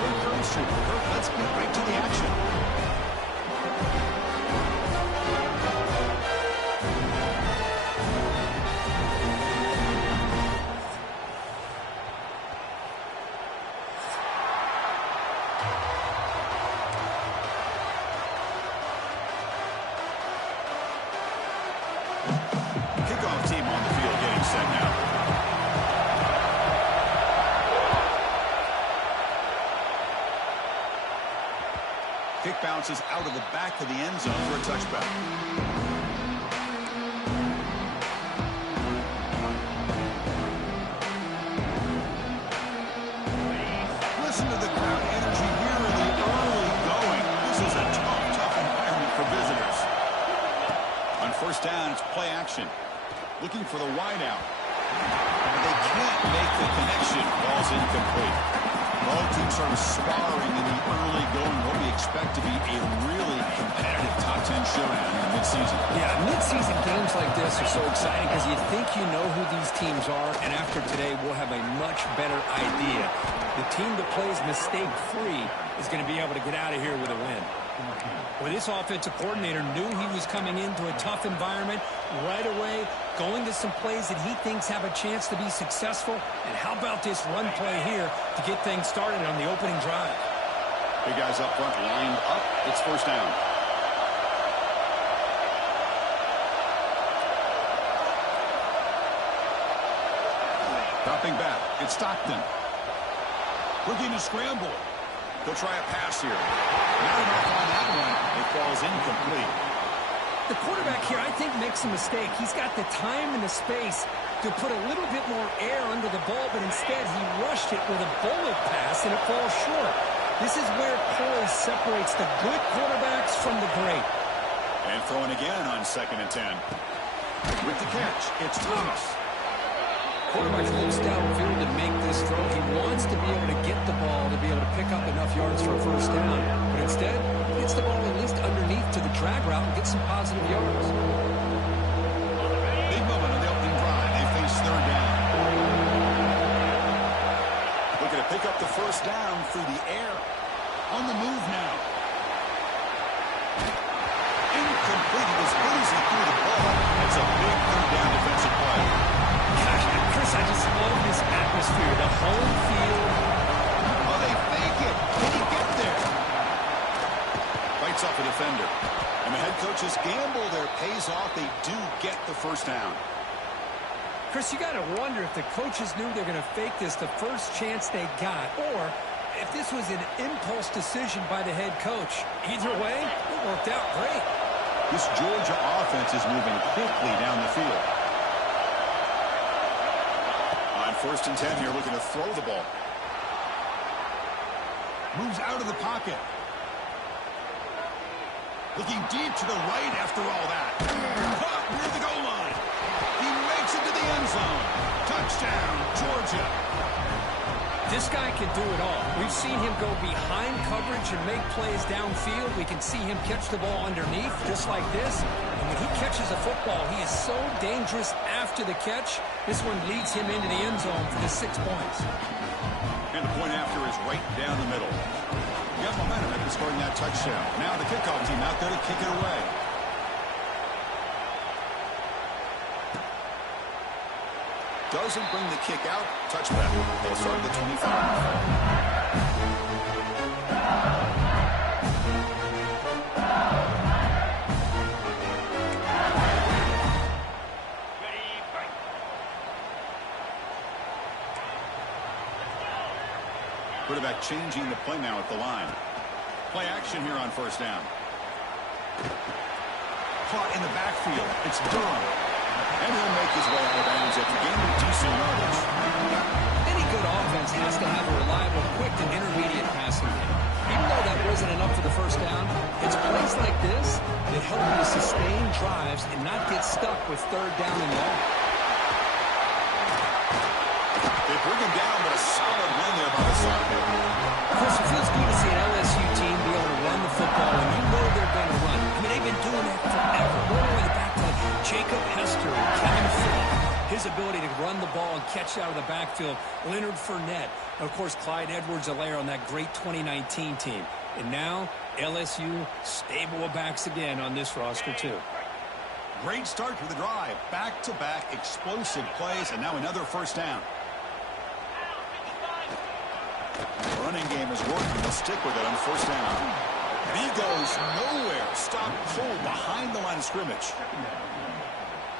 Here comes Super. Let's get right to the action. Kickoff team on the field getting set now. Kick bounces out of the back of the end zone for a touchback. Listen to the crowd energy here in the early going. This is a tough environment for visitors. On first down, it's play action. Looking for the wideout. And they can't make the connection. Ball's incomplete. Both teams sort of sparring in the early going. What we expect to be a really competitive top 10 showdown in mid-season. Yeah, mid-season games like this are so exciting because you think you know who these teams are, and after today, we'll have a much better idea. The team that plays mistake-free is going to be able to get out of here with a win. Well, this offensive coordinator knew he was coming into a tough environment right away, going to some plays that he thinks have a chance to be successful. And how about this run play here to get things started on the opening drive? Big guys up front lined up. It's first down. Dropping back. It's Stockton. Looking to scramble. They'll try a pass here. Not enough on that one. It falls incomplete. The quarterback here, I think, makes a mistake. He's got the time and the space to put a little bit more air under the ball, but instead he rushed it with a bullet pass, and it falls short. This is where poise separates the good quarterbacks from the great. And throwing again on 2nd and 10. With the catch, it's Thomas. Quarterback looks downfield to make this throw. He wants to be able to get the ball to be able to pick up enough yards for a first down. But instead, he gets the ball at least underneath to the drag route and gets some positive yards. Big moment on the opening drive. They face third down. Looking to pick up the first down through the air. On the move now. Incomplete. He was good as he threw the ball. It's a big third down defensive play. Gosh, Chris, I just love this atmosphere. The home field. Oh, they fake it. Can he get there? Fights off a defender. And the head coach's gamble there pays off. They do get the first down. Chris, you got to wonder if the coaches knew they're going to fake this the first chance they got, or if this was an impulse decision by the head coach. Either way, it worked out great. This Georgia offense is moving quickly down the field. On 1st and 10 here, looking to throw the ball. Moves out of the pocket. Looking deep to the right after all that. Caught near the goal line. He makes it to the end zone. Touchdown, Georgia. This guy can do it all. We've seen him go behind coverage and make plays downfield. We can see him catch the ball underneath, just like this. And when he catches a football, he is so dangerous after the catch. This one leads him into the end zone for the 6 points. And the point after is right down the middle. You got momentum after scoring that touchdown. Now the kickoff team out there to kick it away. Doesn't bring the kick out. Touchback. They'll start at the 25. Quarterback changing the play now at the line. Play action here on first down. Caught in the backfield. It's Durham. And he'll make his way out of bounds after gaining decent yardage. Any good offense has to have a reliable, quick, and intermediate passing game. Even though that wasn't enough for the first down, it's plays like this that help you to sustain drives and not get stuck with third down and long. They bring him down, but a solid run there by the sideline. Chris, it feels good to see an LSU team be able to run the football, and you know they're going to run. I mean, they've been doing that forever. All the way back to Jacob Hester and Kevin Phillip. his ability to run the ball and catch out of the backfield. Leonard Fournette. And, of course, Clyde Edwards-Helaire on that great 2019 team. And now, LSU stable of backs again on this roster, too. Great start to the drive. Back-to-back explosive plays, and now another first down. The running game is working. They'll stick with it on first down. And he goes nowhere. Stop cold behind the line of scrimmage.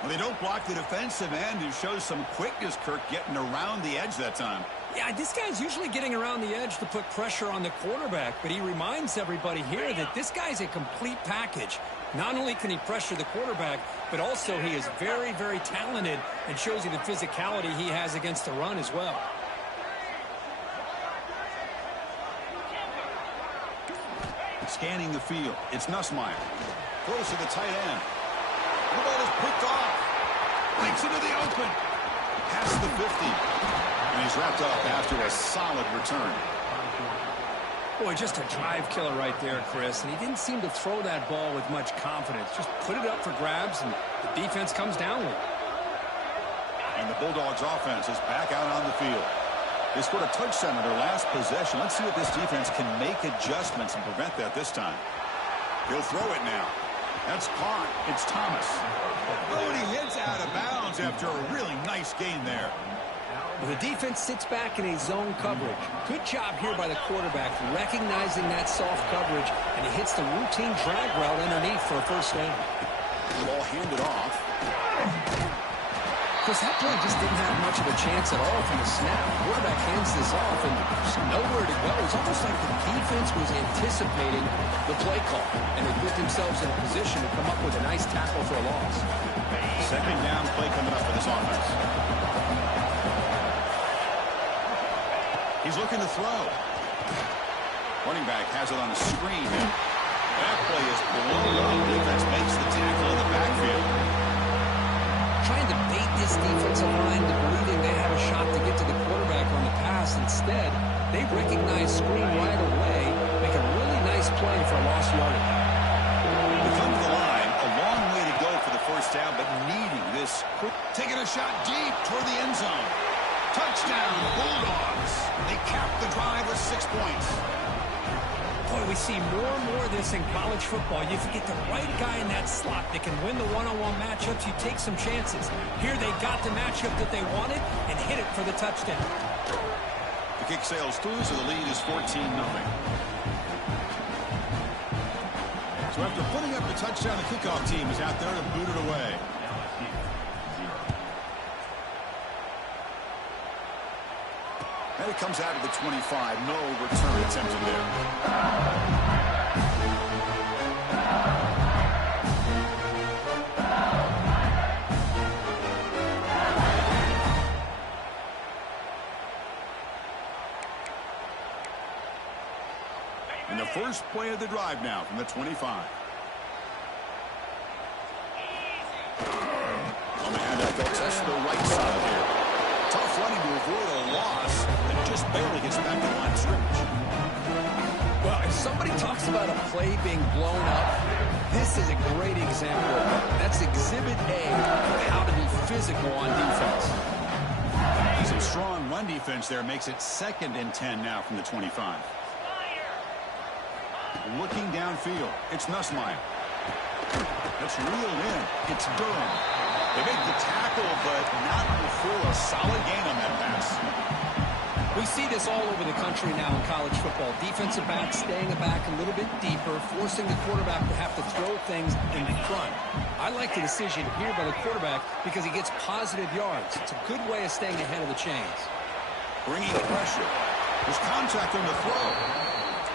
Well, they don't block the defensive end, who shows some quickness, Kirk, getting around the edge that time. Yeah, this guy's usually getting around the edge to put pressure on the quarterback, but he reminds everybody here that this guy's a complete package. Not only can he pressure the quarterback, but also he is very, very talented and shows you the physicality he has against the run as well. Scanning the field. It's Nussmeier. Throws to the tight end. The ball is picked off. Breaks into the open. Past the 50. And he's wrapped up after a solid return. Boy, just a drive killer right there, Chris. And he didn't seem to throw that ball with much confidence. Just put it up for grabs, and the defense comes down with it. And the Bulldogs offense is back out on the field. They scored a touchdown on their last possession. Let's see if this defense can make adjustments and prevent that this time. He'll throw it now. That's caught. It's Thomas. Oh, and he hits out of bounds after a really nice gain there. Well, the defense sits back in a zone coverage. Good job here by the quarterback, recognizing that soft coverage, and he hits the routine drag route underneath for a first down. The ball handed off. Chris, that play just didn't have much of a chance at all from the snap. The quarterback hands this off, and there's nowhere to go. It's almost like the defense was anticipating the play call, and they put themselves in a position to come up with a nice tackle for a loss. Second down play coming up for this offense. He's looking to throw. Running back has it on a screen. That play is blown up. Defense makes the tackle in the backfield. Trying to bait this defensive line to believing they have a shot to get to the quarterback on the pass. Instead, they recognize screen right away, make a really nice play for a lost yardage. We come to the line, a long way to go for the first down, but needing this. Taking a shot deep toward the end zone. Touchdown, Bulldogs. They cap the drive with 6 points. Boy, we see more and more of this in college football. If you get the right guy in that slot that can win the one-on-one matchups, you take some chances. Here they got the matchup that they wanted and hit it for the touchdown. The kick sails through, so the lead is 14-0. So after putting up the touchdown, the kickoff team is out there to boot it away. And it comes out of the 25. No return attempted there. And the first play of the drive now from the 25. On the handoff, they'll test the right side here. Tough running to avoid a loss, and just barely gets back to the line of scrimmage. Well, if somebody talks about a play being blown up, this is a great example of that. That's Exhibit A of how to be physical on defense. Some strong run defense there makes it 2nd and 10 now from the 25. Looking downfield, it's Nussmeier. That's reeled in. It's Durham. They make the tackle, but not before a solid gain on that pass. We see this all over the country now in college football. Defensive backs staying back a little bit deeper, forcing the quarterback to have to throw things in front. I like the decision here by the quarterback because he gets positive yards. It's a good way of staying ahead of the chains. Bringing the pressure. There's contact on the throw.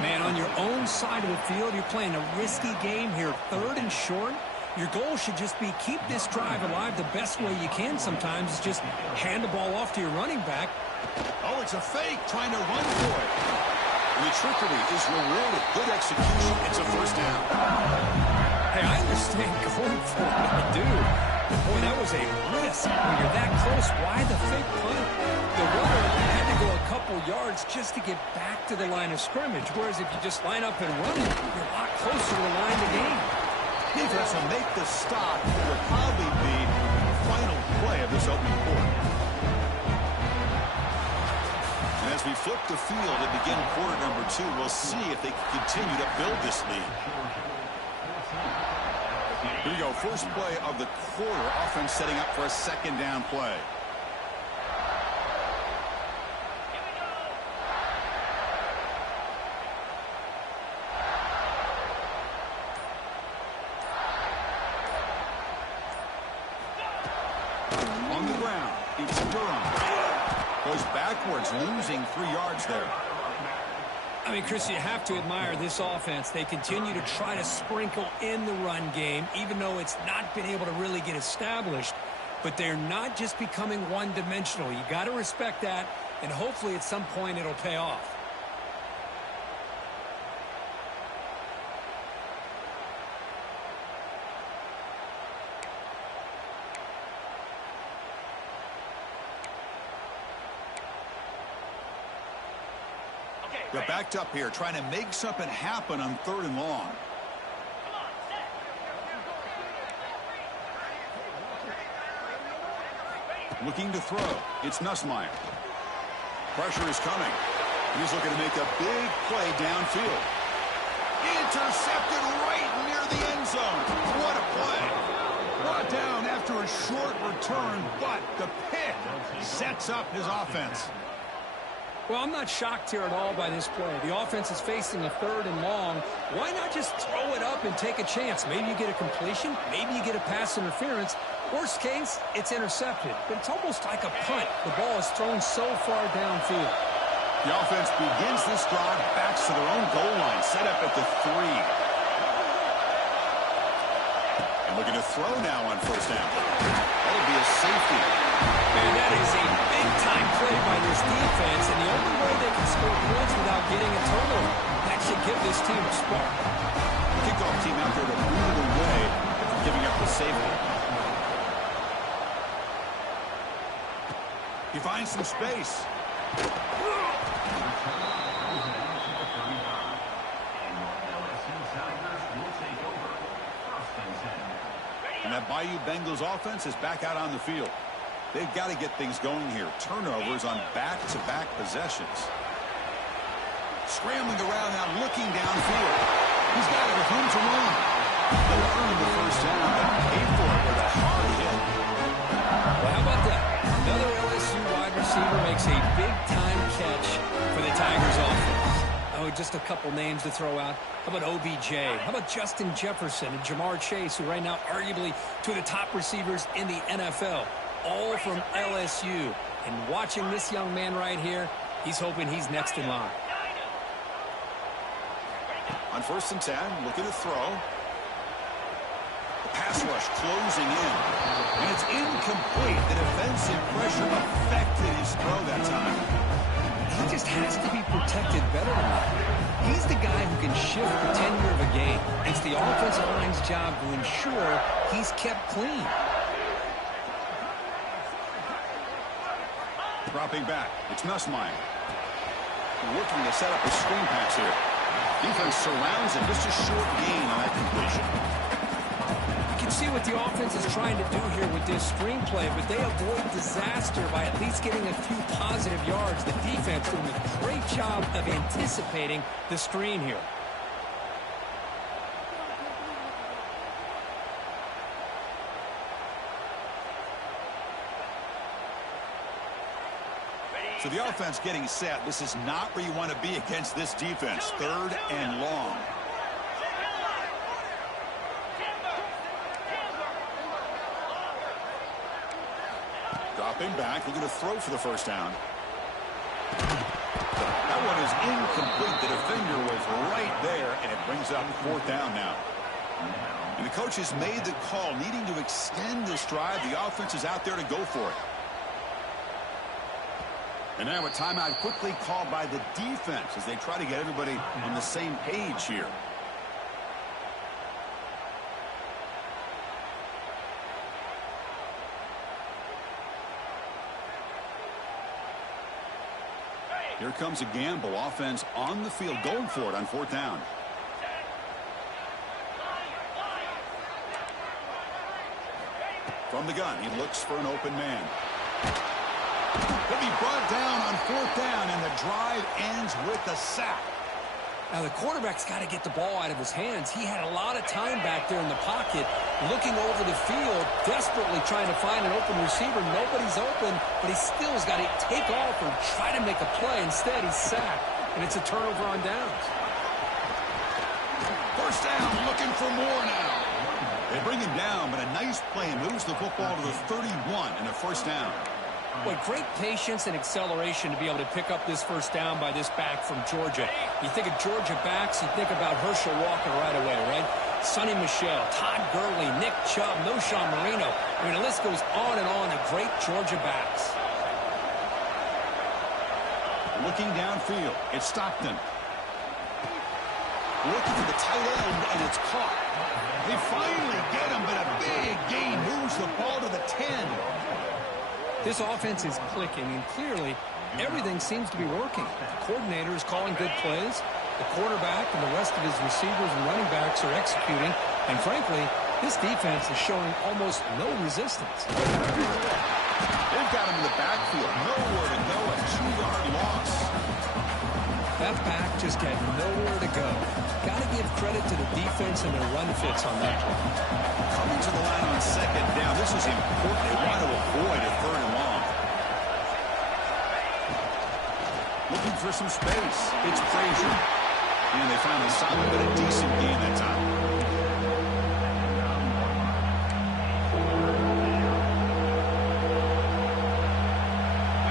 Man, on your own side of the field, you're playing a risky game here, 3rd and short. Your goal should just be keep this drive alive the best way you can sometimes. Is just hand the ball off to your running back. Oh, it's a fake trying to run for it. And the trickery is rewarded. Good execution. It's a first down. Hey, I understand going for it. I do. But boy, that was a risk. When you're that close, why the fake punt? The runner had to go a couple yards just to get back to the line of scrimmage. Whereas if you just line up and run it, you're a lot closer to the line to gain. Defense will make the stop. Will probably be the final play play of this opening quarter. And as we flip the field and begin quarter number 2, we'll see if they can continue to build this lead. Here we go, first play of the quarter. Offense setting up for a second down play. On the ground, it's Durham. Goes backwards, losing 3 yards there. I mean, Chris, you have to admire this offense. They continue to try to sprinkle in the run game, even though it's not been able to really get established. But they're not just becoming one-dimensional. You got to respect that, and hopefully at some point it'll pay off. They're backed up here, trying to make something happen on 3rd and long. Looking to throw. It's Nussmeier. Pressure is coming. He's looking to make a big play downfield. Intercepted right near the end zone. What a play. Brought down after a short return, but the pick sets up his offense. Well, I'm not shocked here at all by this play. The offense is facing a 3rd and long. Why not just throw it up and take a chance? Maybe you get a completion. Maybe you get a pass interference. Worst case, it's intercepted. But it's almost like a punt. The ball is thrown so far downfield. The offense begins this drive, backs to their own goal line, set up at the 3. And looking to throw now on 1st down. That'll be a safety. Man, that is a big-time play by this defense, and the only way they can score points without getting a turnover. That should give this team a spark. Kickoff team out there to move it away from giving up the safety. He finds some space. And that Bayou Bengals offense is back out on the field. They've got to get things going here. Turnovers on back-to-back possessions. Scrambling around now, looking downfield. He's got it with room to run. They'll earn the 1st down and pay for it with a hard hit. Well, how about that? Another LSU wide receiver makes a big-time catch for the Tigers offense. Oh, just a couple names to throw out. How about OBJ? How about Justin Jefferson and Jamar Chase, who right now arguably two of the top receivers in the NFL, all from LSU. And watching this young man right here, he's hoping he's next in line. On 1st and 10, looking to throw. The pass rush closing in. And it's incomplete. The defensive pressure affected his throw that time. He just has to be protected better than that. He's the guy who can shift the tenure of a game. It's the offensive line's job to ensure he's kept clean. Dropping back, it's Nussmeier. Working to set up a screen pass here. Defense surrounds him, just a short gain on that completion. You can see what the offense is trying to do here with this screenplay, but they avoid disaster by at least getting a few positive yards. The defense doing a great job of anticipating the screen here. So the offense getting set. This is not where you want to be against this defense. 3rd and long. Dropping back, looking to throw for the 1st down. That one is incomplete. The defender was right there, and it brings up 4th down now. And the coach has made the call, needing to extend this drive. The offense is out there to go for it. And now a timeout quickly called by the defense as they try to get everybody on the same page here. Here comes a gamble. Offense on the field, going for it on 4th down. From the gun, he looks for an open man. He'll be brought down on 4th down, and the drive ends with the sack. Now, the quarterback's got to get the ball out of his hands. He had a lot of time back there in the pocket, looking over the field, desperately trying to find an open receiver. Nobody's open, but he still has got to take off or try to make a play. Instead, he's sacked, and it's a turnover on downs. 1st down, looking for more now. They bring him down, but a nice play moves the football to the 31 and a 1st down. Boy, great patience and acceleration to be able to pick up this 1st down by this back from Georgia. You think of Georgia backs, you think about Herschel Walker right away, right? Sonny Michel, Todd Gurley, Nick Chubb, Noshawn Marino. I mean, the list goes on and on of great Georgia backs. Looking downfield, it's Stockton. Looking for the tight end, and it's caught. They finally get him, but a big gain moves the ball to the 10. This offense is clicking, and clearly everything seems to be working. The coordinator is calling good plays. The quarterback and the rest of his receivers and running backs are executing. And frankly, this defense is showing almost no resistance. They've got him in the backfield. Nowhere to go. A 2-yard loss. That back just had nowhere to go. Got to give credit to the defense and their run fits on that play. Coming to the line on 2nd down. This is important. They want to avoid a 3rd and long. Looking for some space. It's Frazier. And they found a solid but a decent gain that time.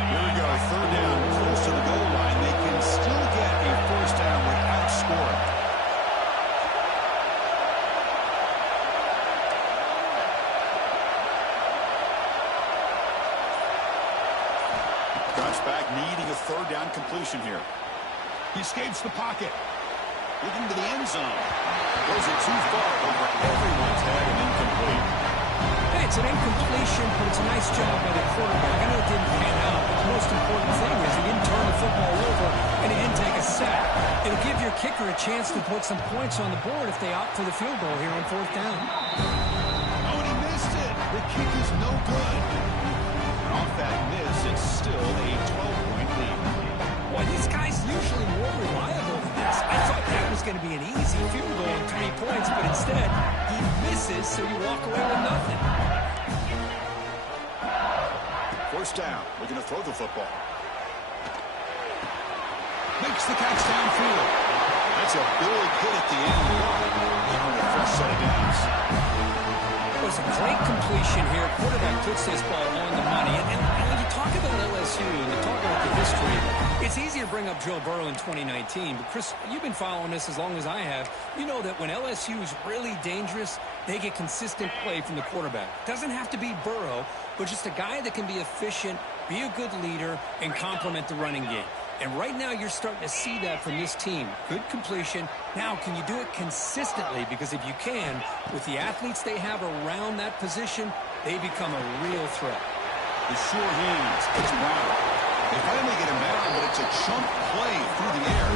Here we go. 3rd down. Close to the goal line. They can still get a 1st down without scoring. Back needing a 3rd down completion here. He escapes the pocket. Looking to the end zone. Goes it too far over everyone's head and incomplete. Hey, it's an incompletion, but it's a nice job by the quarterback. I know it didn't pan out, but the most important thing is he didn't turn the football over and he didn't take a sack. It'll give your kicker a chance to put some points on the board if they opt for the field goal here on 4th down. Oh, and he missed it. The kick is no good. Off that miss, it's still a 12-point lead. Boy, this guy's usually more reliable than this. I thought that was going to be an easy field goal and 3 points, but instead, he misses, so you walk away with nothing. 1st down. We're going to throw the football. Makes the catch downfield. That's a big hit at the end. On a fresh set of downs. It was a great completion here. Quarterback puts this ball on the money. And when you talk about LSU and you talk about the history, it's easy to bring up Joe Burrow in 2019. But, Chris, you've been following this as long as I have. You know that when LSU is really dangerous, they get consistent play from the quarterback. Doesn't have to be Burrow, but just a guy that can be efficient, be a good leader, and complement the running game. And right now you're starting to see that from this team. Good completion. Now, can you do it consistently? Because if you can, with the athletes they have around that position, they become a real threat. The sure hands. It's Brown. They finally get him down, but it's a chunk play through the air.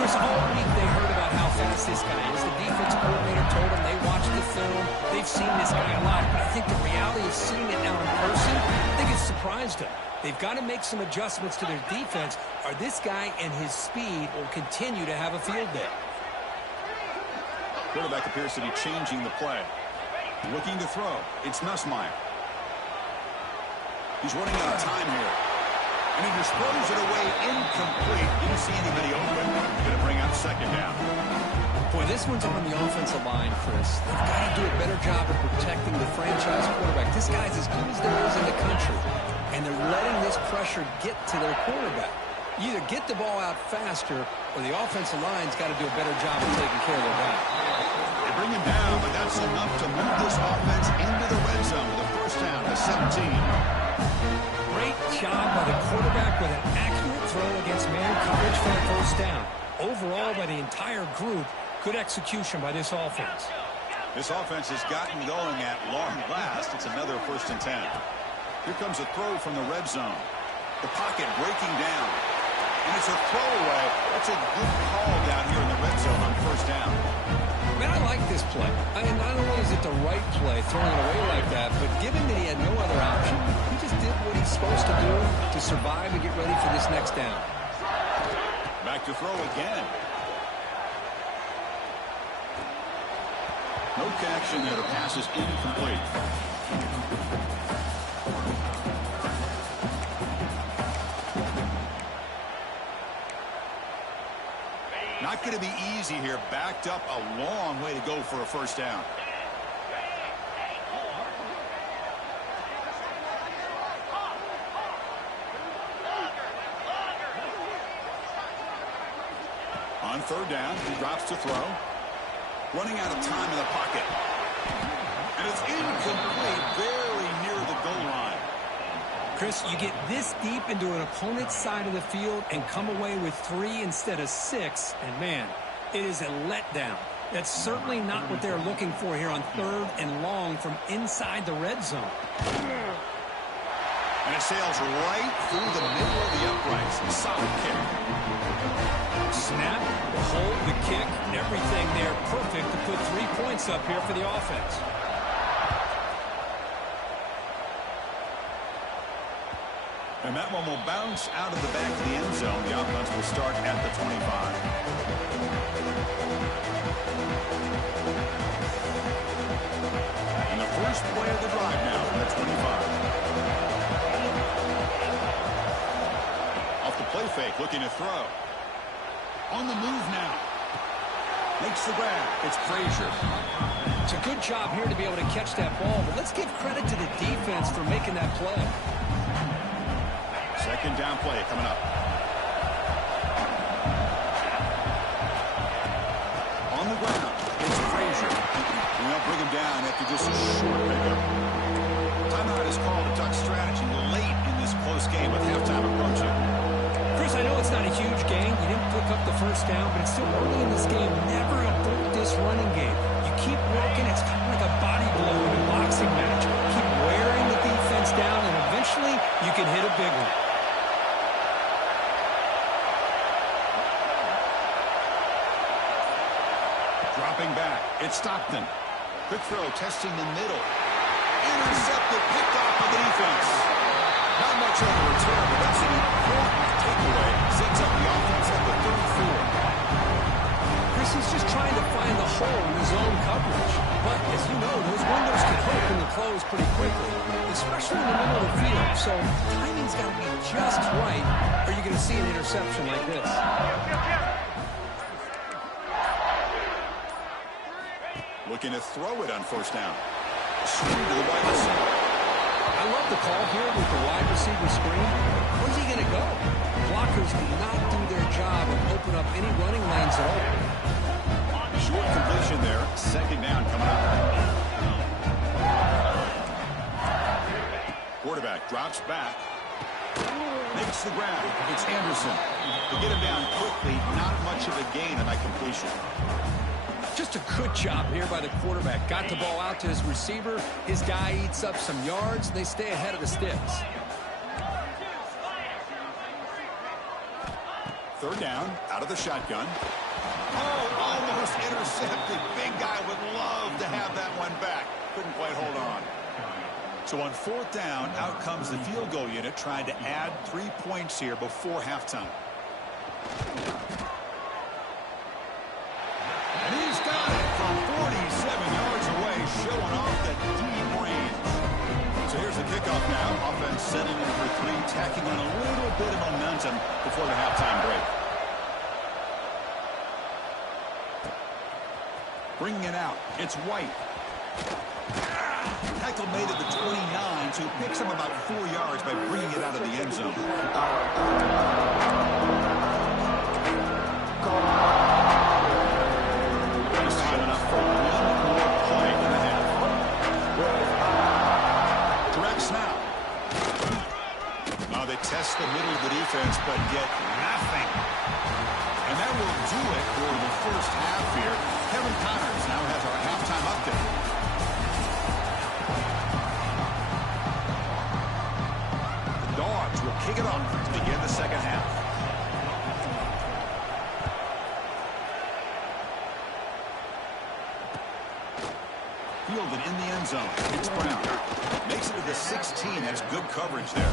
Chris, all week they heard about how fast this guy is. The defense coordinator told them they watched the film. They've seen this guy a lot. But I think the reality of seeing it now in person, I think it's surprised them. They've got to make some adjustments to their defense, or this guy and his speed will continue to have a field day. Quarterback appears to be changing the play. Looking to throw. It's Nussmeier. He's running out of time here. And he just throws it away incomplete. Didn't see anybody open. Going to bring up 2nd down. Boy, this one's on the offensive line, Chris. They've got to do a better job of protecting the franchise quarterback. This guy's as good as there is in the country. And they're letting this pressure get to their quarterback. You either get the ball out faster, or the offensive line's got to do a better job of taking care of their back. They bring him down, but that's enough to move this offense into the red zone with a 1st down to 17. Great job by the quarterback with an accurate throw against man coverage for a 1st down. Overall, by the entire group, good execution by this offense. This offense has gotten going at long last. It's another 1st and 10. Here comes a throw from the red zone. The pocket breaking down. And it's a throwaway. That's a good call down here in the red zone. zone on first down. Man, I like this play. Not only is it the right play, throwing it away like that, but given that he had no other option, he just did what he's supposed to do to survive and get ready for this next down. Back to throw again. No connection there. The pass is incomplete. Not going to be easy here. Backed up a long way to go for a first down. On third down, he drops to throw. Running out of time in the pocket. And it's incomplete, barely near the goal line. Chris, you get this deep into an opponent's side of the field and come away with 3 instead of 6, and man, it is a letdown. That's certainly not what they're looking for here on 3rd and long from inside the red zone. And it sails right through the middle of the uprights. Solid kick. Snap, the hold, the kick, everything there perfect to put 3 points up here for the offense. And that one will bounce out of the back of the end zone. The offense will start at the 25. And the first play of the drive now from the 25. Off the play fake, looking to throw. On the move now. Makes the grab. It's Frazier. It's a good job here to be able to catch that ball, but let's give credit to the defense for making that play. Second down play coming up. On the ground, it's Frazier. And they'll bring him down after just a short pickup. Timeout is called to talk strategy late in this close game with halftime approaching. Chris, I know it's not a huge gain. You didn't pick up the first down, but it's still early in this game. Never abort this running game. You keep working. It's kind of like a body blow in a boxing match. Keep wearing the defense down, and eventually you can hit a big one. Dropping back. It's Stockton. Quick throw, testing the middle. Intercepted, picked off by the defense. Not much of a return, but that's an important takeaway. Sets up the offense at the 34. Chris is just trying to find the hole in his own coverage. But, as you know, those windows can open and close pretty quickly, especially in the middle of the field. So, timing's got to be just right, or you're going to see an interception like this. Looking to throw it on first down. Screen to the wide receiver. I love the call here with the wide receiver screen. Where's he going to go? Blockers do not do their job and open up any running lanes at all. Short completion there. Second down coming up. Quarterback drops back. Makes the grab. It's Anderson. To get him down quickly, not much of a gain on that completion. Just a good job here by the quarterback. Got the ball out to his receiver. His guy eats up some yards. And they stay ahead of the sticks. Third down, out of the shotgun. Oh, almost intercepted. Big guy would love to have that one back. Couldn't quite hold on. So on fourth down, out comes the field goal unit trying to add 3 points here before halftime. And he's got it from 47 yards away, showing off that deep range. So here's the kickoff now. Offense settling in for 3, tacking on a little bit of momentum before the halftime break. Bringing it out. It's White. Tackle made at the 29, so he picks up about 4 yards by bringing it out of the end zone. Just time enough for one more play in the half. Direct snap. Now they test the middle of the defense, but get nothing. And that will do it for the first half here. Kevin Connors now has our halftime update. The Dogs will kick it off to begin the second half. fielded in the end zone. It's Brown. Makes it to the 16. That's good coverage there.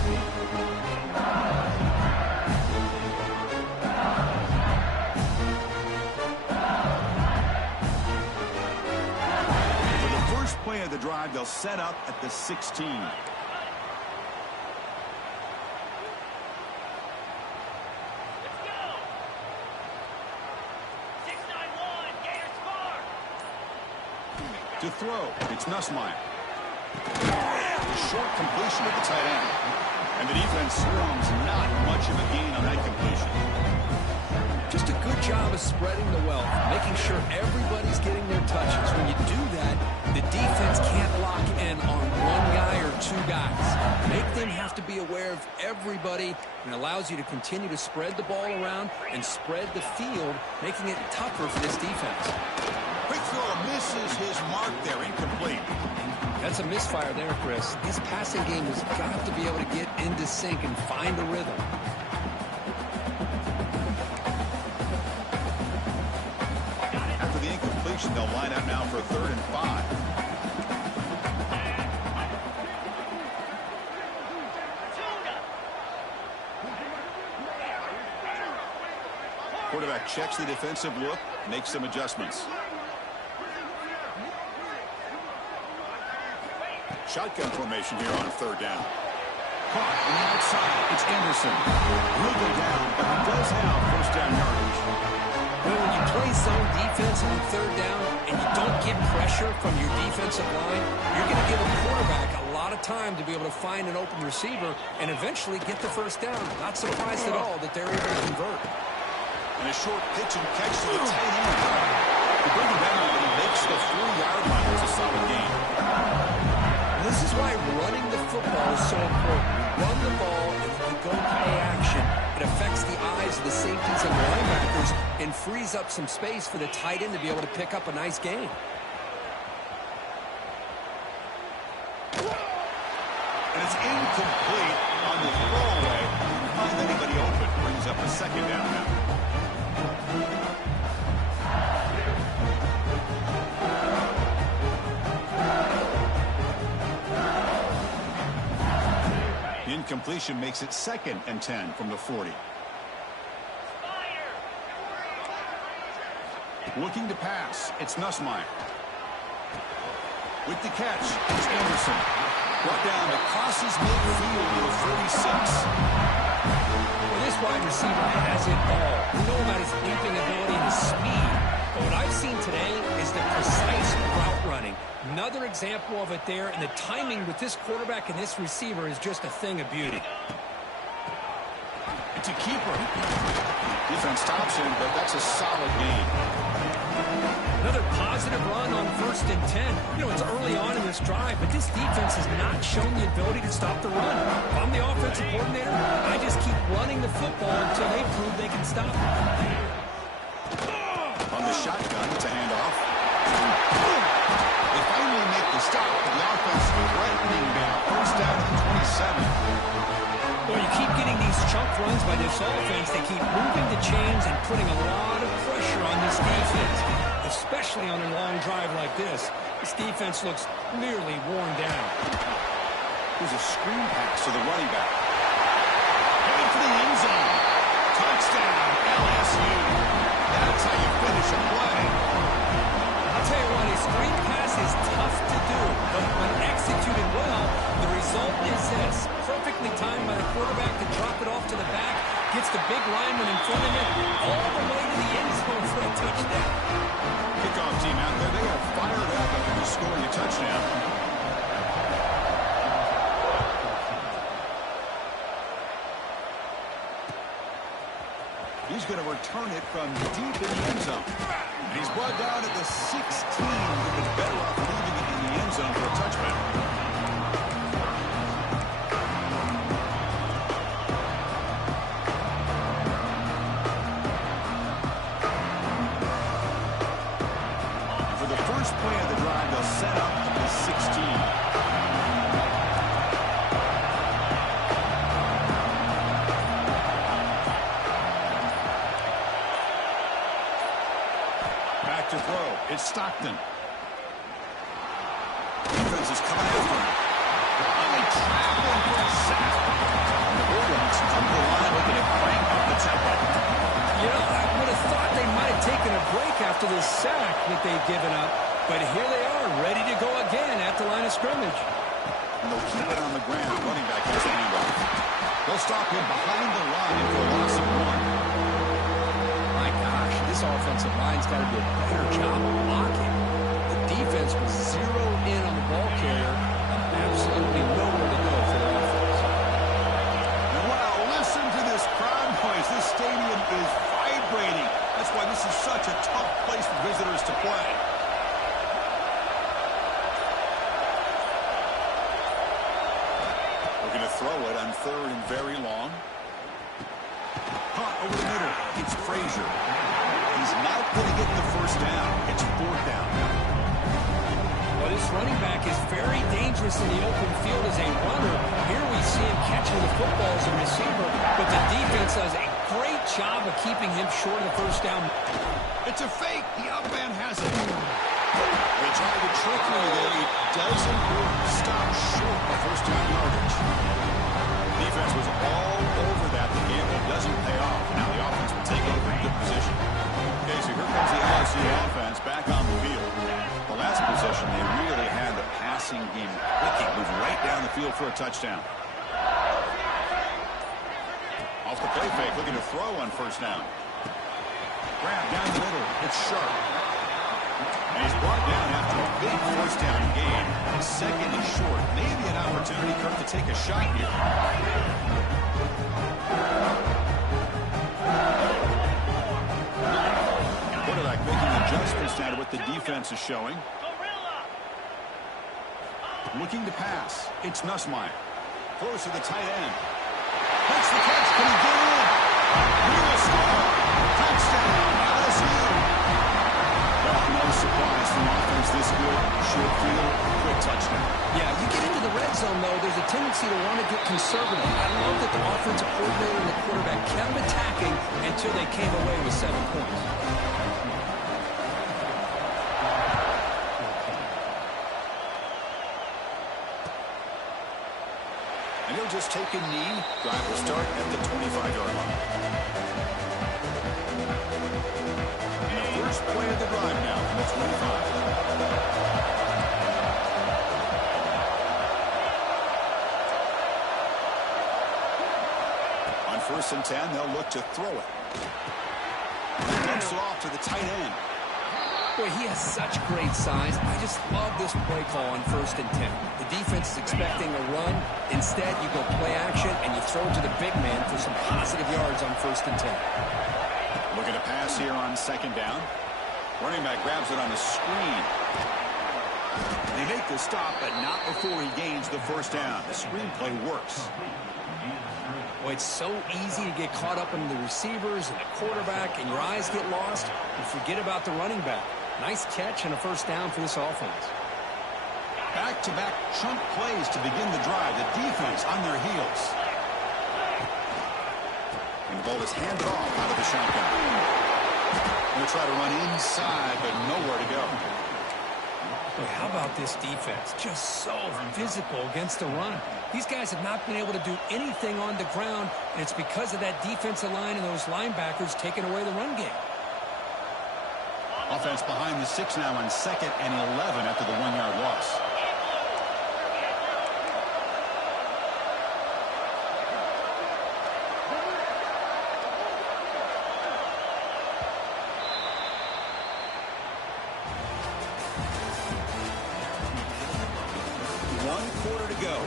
For the first play of the drive, they'll set up at the 16. To throw, it's Nussmeier. Short completion to the tight end. And the defense swarms not much of a gain on that completion. Just a good job of spreading the wealth, making sure everybody's getting their touches. When you do that, the defense can't lock in on one guy or two guys. Make them have to be aware of everybody, and allows you to continue to spread the ball around and spread the field, making it tougher for this defense. Quick throw misses his mark there, incomplete. That's a misfire there, Chris. His passing game has got to be able to get into sync and find a rhythm. After the incompletion, they'll line up now for 3rd and 5. Quarterback checks the defensive look, makes some adjustments. Shotgun formation here on 3rd down. Caught on the outside. It's Anderson. He'll go down, but he does have 1st down yardage. Well, when you play zone defense on 3rd down and you don't get pressure from your defensive line, you're going to give a quarterback a lot of time to be able to find an open receiver and eventually get the 1st down. Not surprised at all that they're able to convert. And a short pitch and catch to the tight end. They bring him down, and he makes the 4-yard line. It's a solid game. This is why running the football is so important. You run the ball, and if you go play action, it affects the eyes of the safeties and the linebackers and frees up some space for the tight end to be able to pick up a nice gain. And it's incomplete on the throwaway. Didn't find anybody open. Brings up a 2nd down now. Incompletion makes it 2nd and 10 from the 40. Looking to pass, it's Nussmeier. With the catch, it's Anderson. Brought down to crosses midfield to the 46. Well, this wide receiver has it all. We know about his leaping ability and his speed. But what I've seen today is the precise route running. Another example of it there, and the timing with this quarterback and this receiver is just a thing of beauty. It's a keeper. Defense stops him, but that's a solid gain. Another positive run on 1st and 10. You know, it's early on in this drive, but this defense has not shown the ability to stop the run. If I'm the offensive coordinator, I just keep running the football until they prove they can stop it. On the shotgun, it's a handoff. They finally make the stop, but the offense threatening now. 1st down and 27. Well, you keep getting these chunk runs by this offense. They keep moving the chains and putting a lot of pressure on this defense, especially on a long drive like this. This defense looks nearly worn down. Here's a screen pass to the running back. Heading for the end zone. Touchdown, LSU. That's how you finish a play. I'll tell you what, a screen pass is tough to do, but when executed well, the result is this. Perfectly timed by the quarterback to drop it off to the back, gets the big lineman in front of him, all the way to the end zone for a touchdown. Kickoff team out there, they are fired up after scoring a touchdown. He's going to return it from deep in the end zone. And he's brought down at the 16. It's better off leaving it in the end zone for a touchback. And for the first play of the drive, they'll set up at the 16. To throw. It's Stockton. defense is coming after him. Oh, they trap him for a sack. And the Bulldogs come to the line looking to crank up the tempo. You know, I would have thought they might have taken a break after this sack that they've given up. But here they are, ready to go again at the line of scrimmage. And they'll keep it on the ground. Running back has the handoff. They'll stop him behind the line for a loss of 1. My gosh, this offensive line's got to do a better job of blocking. The defense was zeroed in on the ball carrier and absolutely nowhere to go for their offense. And wow, listen to this crowd noise. This stadium is vibrating. That's why this is such a tough place for visitors to play. Looking to throw it on 3rd and very long. Caught over the middle. It's Frazier. He's not going to get the first down. It's 4th down. Well, this running back is very dangerous in the open field as a runner. Here we see him catching the football as a receiver, but the defense does a great job of keeping him short of the first down. It's a fake. The up man has it. They tried to trick me there. It doesn't work. Stop short of first down yardage. Defense was all over that. The gamble doesn't pay off. Now the offense will take over in good position. Okay, so here comes the LSU offense back on the field. The last possession, they really had the passing game clicking. Moved right down the field for a touchdown. Off the play fake, looking to throw on first down. Grab down the middle. It's Sharp. And he's brought down after a big first down gain. 2nd and short. Maybe an opportunity, Kirk, to take a shot here. Quarterback making adjustments now to what the defense is showing. Looking to pass. It's Nussmeier. Throws to the tight end. Makes the catch. Can he get in? He will score. Touchdown, LSU. Well, no surprise from offense this good. Short field, quick touchdown. Yeah, you get into the red zone, though, there's a tendency to want to get conservative. I love that the offensive coordinator and the quarterback kept attacking until they came away with 7 points. And he'll just take a knee. Drive will start at the 25-yard line. And the first play of the drive now from the 25. On 1st and 10, they'll look to throw it. Dumps it off to the tight end. Boy, he has such great size. I just love this play call on 1st and 10. The defense is expecting a run. Instead, you go play action, and you throw it to the big man for some positive yards on 1st and 10. Looking to pass here on 2nd down. Running back grabs it on the screen. They make the stop, but not before he gains the first down. The screen play works. Boy, it's so easy to get caught up in the receivers and the quarterback, and your eyes get lost. You forget about the running back. Nice catch and a first down for this offense. Back-to-back chunk plays to begin the drive. The defense on their heels. And the ball is handed off out of the shotgun. Going to try to run inside, but nowhere to go. Boy, how about this defense? Just so physical against the run. These guys have not been able to do anything on the ground, and it's because of that defensive line and those linebackers taking away the run game. Offense behind the 6 now on 2nd and 11 after the 1-yard loss.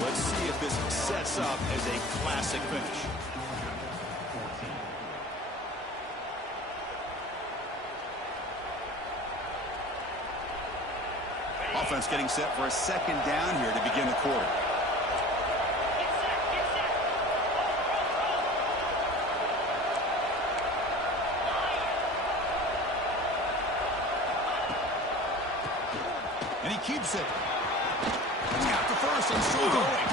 Let's see if this sets up as a classic finish. Offense getting set for a 2nd down here to begin the quarter. And he keeps it. Got the first and still going.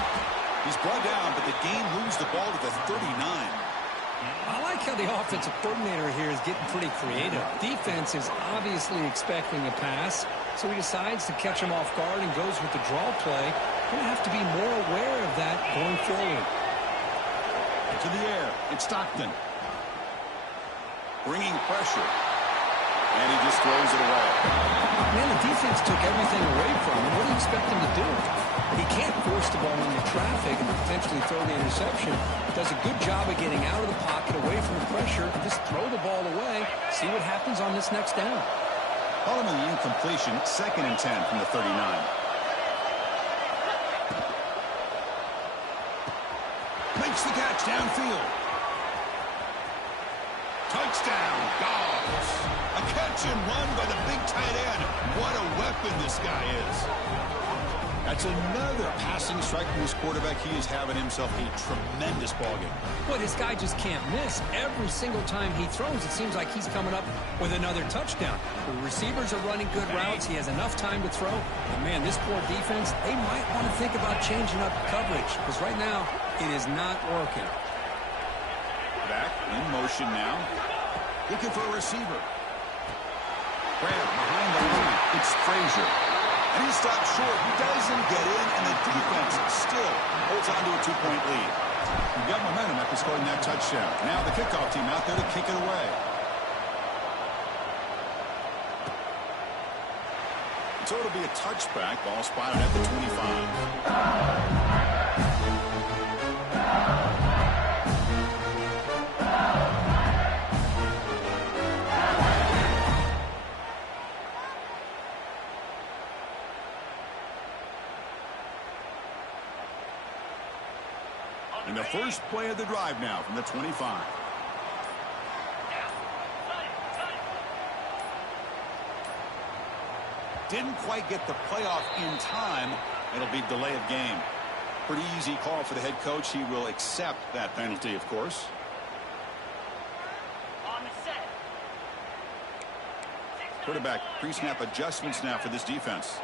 He's brought down, but the game moves the ball to the 39. I like how the offensive coordinator here is getting pretty creative. Defense is obviously expecting a pass, so he decides to catch him off guard and goes with the draw play. Going to have to be more aware of that going forward. To the air, it's Stockton. Bringing pressure. And he just throws it away. Man, the defense took everything away from him. What do you expect him to do? He can't force the ball into traffic and potentially throw the interception. Does a good job of getting out of the pocket, away from the pressure, and just throw the ball away. See what happens on this next down. Following the incompletion, 2nd and 10 from the 39. Makes the catch downfield. Touchdown, Dogs. A catch and run by the big tight end. What a weapon this guy is. That's another passing strike from this quarterback. He is having himself a tremendous ballgame. Boy, this guy just can't miss. Every single time he throws, it seems like he's coming up with another touchdown. The receivers are running good routes. He has enough time to throw. And, man, this poor defense, they might want to think about changing up coverage because right now it is not working. Back in motion now. Looking for a receiver. Grab behind the line. It's Frazier. And he stops short. He doesn't get in, and the defense still holds on to a 2-point lead. You've got momentum after scoring that touchdown. Now the kickoff team out there to kick it away. So it'll be a touchback. Ball spotted at the 25. And the first play of the drive now from the 25. Didn't quite get the playoff in time. It'll be delay of game. Pretty easy call for the head coach. He will accept that penalty, of course. Quarterback pre-snap adjustments now for this defense.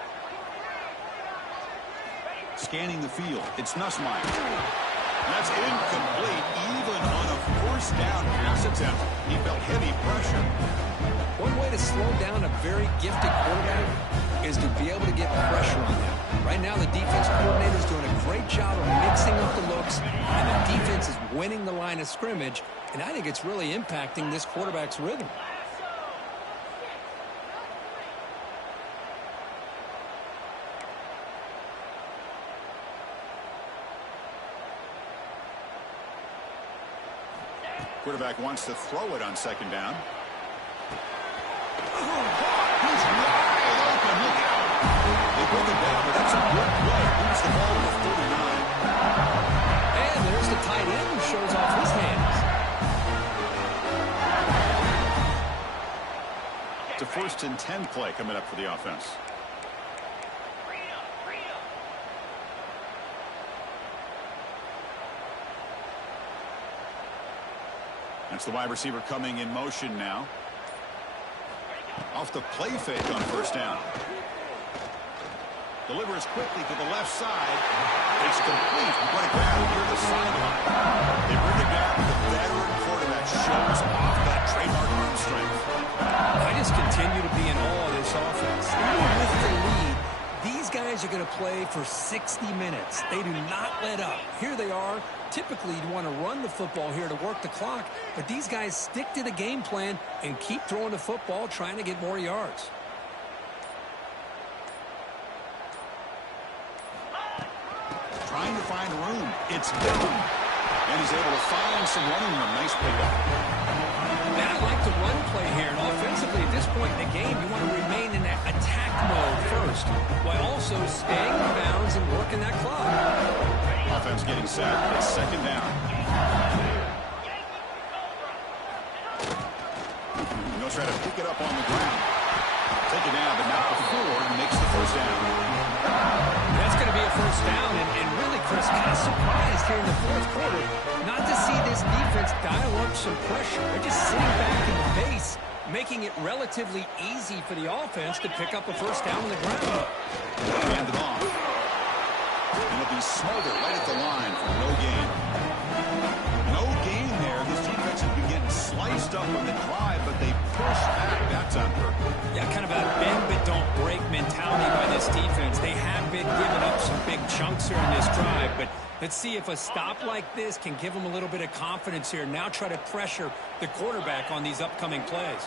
Scanning the field. It's Nussmeier. That's incomplete. Even on a 4th down pass attempt, he felt heavy pressure. One way to slow down a very gifted quarterback is to be able to get pressure on them. Right now, the defense coordinator is doing a great job of mixing up the looks, and the defense is winning the line of scrimmage, and I think it's really impacting this quarterback's rhythm. Quarterback wants to throw it on 2nd down. He's wide open. Look out. They bring it down, but that's a good play. Moves the ball to 39. And there's the tight end who shows off his hands. It's a 1st and 10 play coming up for the offense. That's the wide receiver coming in motion now. Off the play fake on 1st down. Delivers quickly to the left side. It's complete. What a grab near the sideline. They bring it down. The veteran quarterback shows off that trademark arm strength. I just continue to be in awe of this offense. Even with the lead, these guys are going to play for 60 minutes. They do not let up. Here they are. Typically, you'd want to run the football here to work the clock, but these guys stick to the game plan and keep throwing the football, trying to get more yards. Trying to find room. It's done. And he's able to find some running room. Nice pickup. And I like the run play here. And offensively, at this point in the game, you want to remain in that attack mode first, while also staying in bounds and working that clock. Offense getting set. It's 2nd down. He'll try to pick it up on the ground. Take it down, but not before he makes the 1st down. That's going to be a 1st down, and really, Chris, kind of surprised here in the 4th quarter not to see this defense dial up some pressure. They're just sitting back in the base, making it relatively easy for the offense to pick up a 1st down on the ground. Hand it off. And it'll be smothered right at the line for no gain. No gain there. This defense has been getting stuff on the drive, but they push back. That's effort. Yeah, kind of a bend but don't break mentality by this defense. They have been giving up some big chunks here in this drive, but let's see if a stop like this can give them a little bit of confidence here. Now try to pressure the quarterback on these upcoming plays.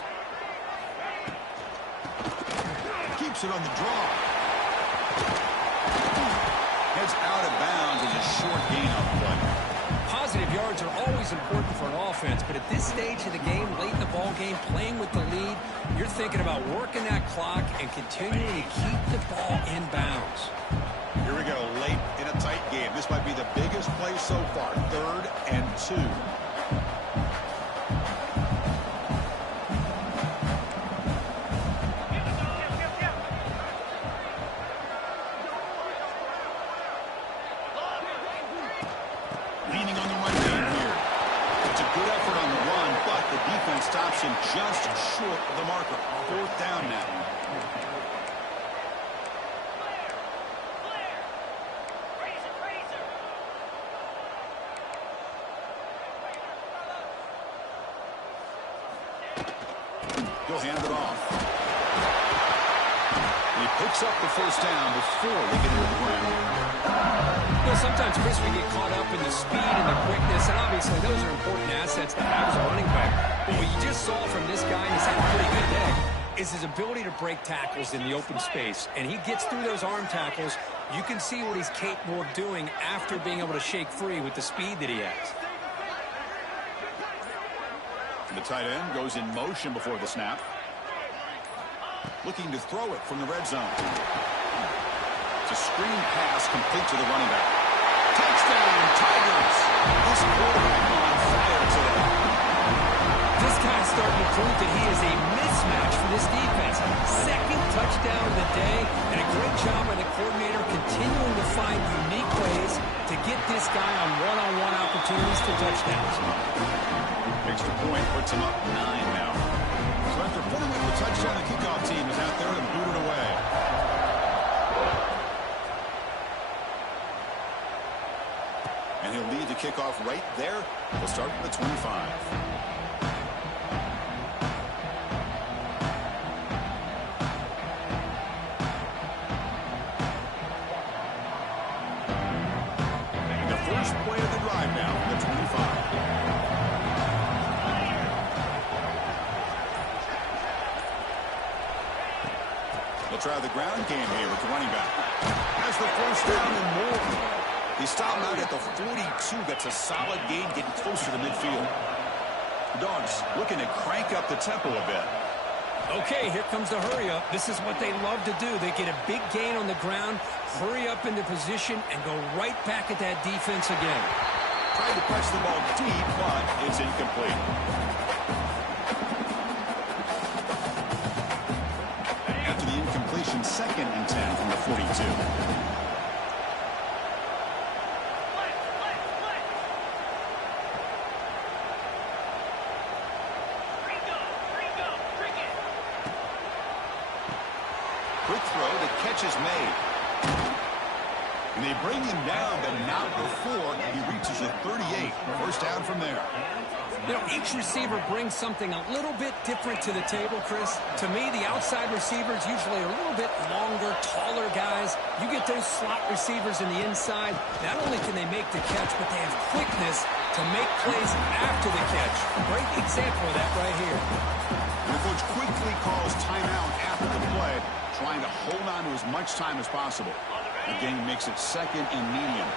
Keeps it on the draw. Heads out of bounds as a short gain on play. Positive yards are always important for an offense, but at this stage of the game, late in the ball game, playing with the lead, you're thinking about working that clock and continuing to keep the ball in bounds. Here we go, late in a tight game. This might be the biggest play so far, 3rd and 2. Leaning on the run game here. It's a good effort on the run, but the defense stops him just short of the marker. 4th down now. He'll hand it off. And he picks up the 1st down before they get into the ground. Well, sometimes, Chris, we get caught up in the speed and the quickness, and obviously those are important assets to have as a running back. But what you just saw from this guy, and he's had a pretty good day, is his ability to break tackles in the open space. And he gets through those arm tackles. You can see what he's capable of doing after being able to shake free with the speed that he has. The tight end goes in motion before the snap. Looking to throw it from the red zone. It's a screen pass complete to the running back. Touchdown, Tigers! This quarterback on fire today. This guy's starting to prove that he is a mismatch for this defense. 2nd touchdown of the day, and a great job by the coordinator continuing to find unique ways to get this guy on one-on-one opportunities for touchdowns. Extra point puts him up 9 now. So after putting up the touchdown, the kickoff team is out there to boot it away. And he'll lead the kickoff right there. We'll start at the 25. And the first play of the drive now from the 25. They'll try the ground game here with the running back. Has the 1st down and more. He stopped out at the 42. That's a solid gain, getting closer to midfield. The Dogs looking to crank up the tempo a bit. Okay, here comes the hurry up. This is what they love to do. They get a big gain on the ground, hurry up into position, and go right back at that defense again. Tried to press the ball deep, but it's incomplete. After the incompletion, 2nd and 10 from the 42. Quick throw, the catch is made. And they bring him down, but not before he reaches the 38. 1st down from there. You know, each receiver brings something a little bit different to the table, Chris. To me, the outside receivers usually are a little bit longer, taller guys. You get those slot receivers in the inside, not only can they make the catch, but they have quickness to make plays after the catch. Great example of that right here. The coach quickly calls timeout after the play, trying to hold on to as much time as possible. The game makes it 2nd and medium.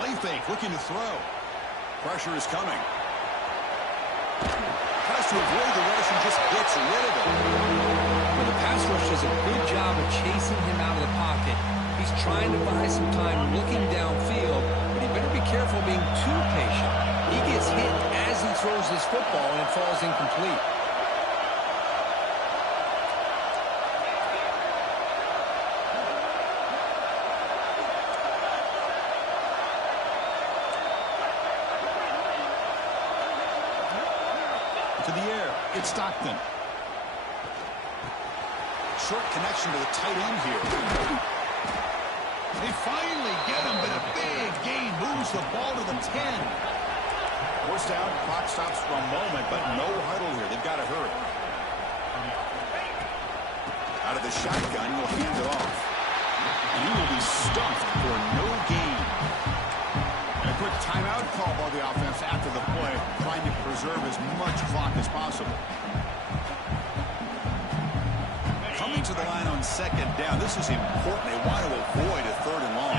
Play fake, looking to throw. Pressure is coming. Tries to avoid the rush and just gets rid of it. Well, the pass rush does a good job of chasing him out of the pocket. He's trying to buy some time looking downfield, but he better be careful being too patient. He gets hit as he throws this football, and it falls incomplete. To the air, it's Stockton. Short connection to the tight end here. They finally get him, but a big gain moves the ball to the 10. Forced out, clock stops for a moment, but no huddle here. They've got to hurry. Out of the shotgun, he'll hand it off. And he will be stuffed for no gain. And a quick timeout call by the offense after the play, trying to preserve as much clock as possible. Coming to the line on second down, this is important. They want to avoid a third and long.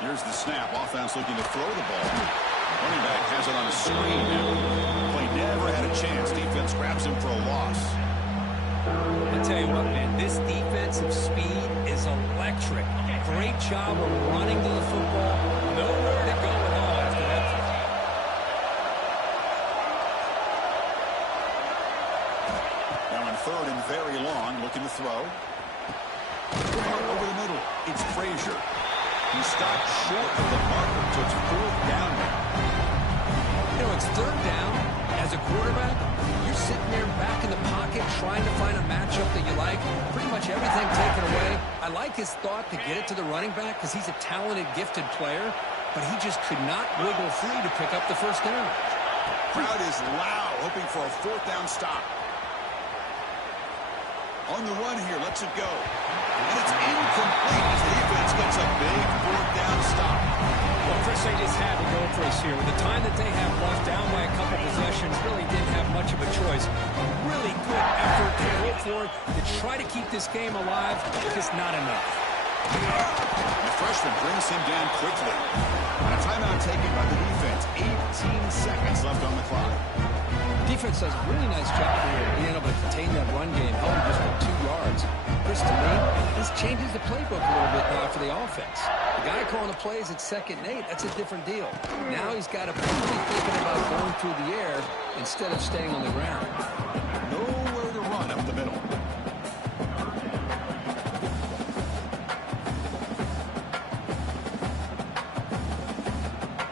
Here's the snap. Offense looking to throw the ball. Running back has it on a screen now. Play never had a chance. Defense grabs him for a loss. I tell you what, man, this defensive speed is electric. Great job of running to the football. Nowhere to go at all after that. Now on third and very long, looking to throw. Over the middle, it's Frazier. He stopped short of the marker, so it's fourth down now. You know, it's third down. As a quarterback, you're sitting there back in the pocket trying to find a matchup that you like. Pretty much everything taken away. I like his thought to get it to the running back because he's a talented, gifted player, but he just could not wiggle free to pick up the first down. Crowd is loud, hoping for a fourth down stop. On the run here, lets it go. And it's incomplete as the defense gets a big fourth down stop. Well, Chris, they just had to go for us here. With the time that they have left, down by a couple possessions, really didn't have much of a choice. A really good effort to go for it, to try to keep this game alive, just not enough. The freshman brings him down quickly. And a timeout taken by the defense. 18 seconds left on the clock. Defense does a really nice job here of being able to contain that run game, held just for 2 yards. Chris, to me, this changes the playbook a little bit now for the offense. The guy calling the plays at 2nd and 8, that's a different deal. Now he's got to be thinking about going through the air instead of staying on the ground.